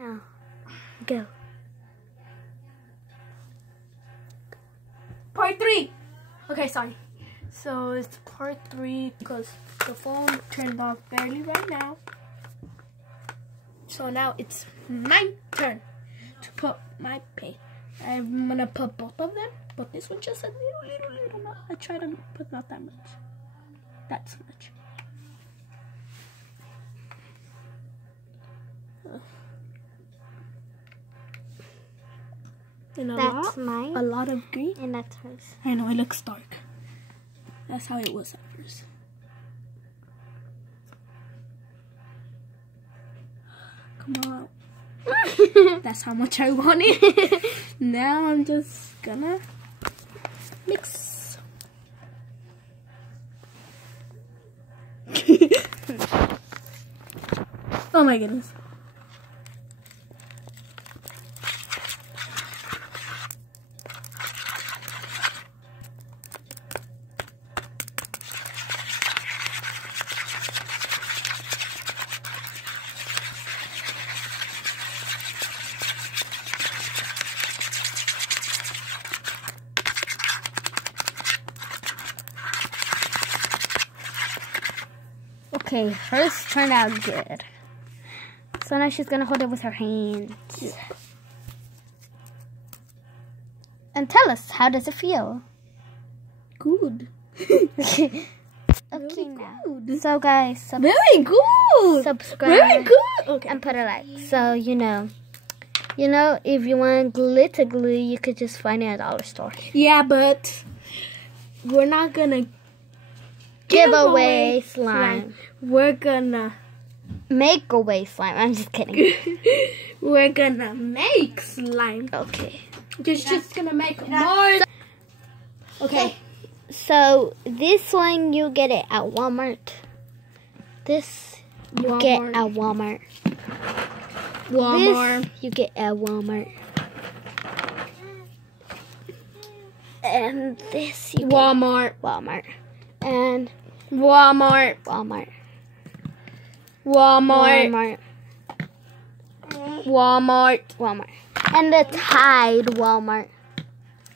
Now, go. Part 3. Okay, sorry. So it's part 3 because the phone turned off barely right now. So now it's my turn to put my paint. I'm gonna put both of them, but this one just a little. I try to put not that much. That's much. And That's mine. A lot of green. And that's hers. I know, it looks dark. That's how it was at first. Come on. That's how much I want it. Now I'm just gonna mix. Oh my goodness. Okay, hers turned out good. So now she's gonna hold it with her hands. Yeah. And tell us, how does it feel? Good. Okay, Really now. good. So guys, Very good. subscribe. Very good. Okay. And put a like. So you know, if you want glitter glue, you could just find it at dollar store. Yeah, but we're not gonna Give away slime. We're gonna Make away slime. I'm just kidding. we're gonna make slime. Okay. Just gonna make more. Okay. So this one you get it at Walmart. This you get at Walmart. Walmart. This you get at Walmart. And this you Walmart. get Walmart. And Walmart. Walmart. Walmart. Walmart. Walmart. Walmart. And the Tide Walmart.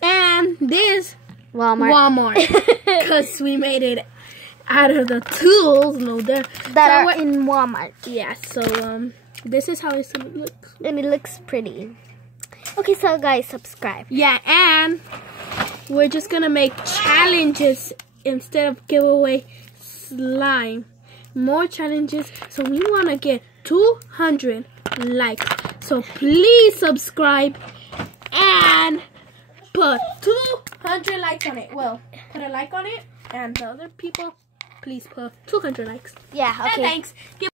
And this Walmart. Walmart. Because we made it out of the tools. No, that so are in Walmart. yeah, so this is how it looks. And it looks pretty. Okay, so guys, subscribe. Yeah, and we're just gonna make challenges instead of giveaway slime. More challenges. So we wanna get 200 likes. So please subscribe and put 200 likes on it. Well, put a like on it, and the other people, please put 200 likes. Yeah, okay. And thanks.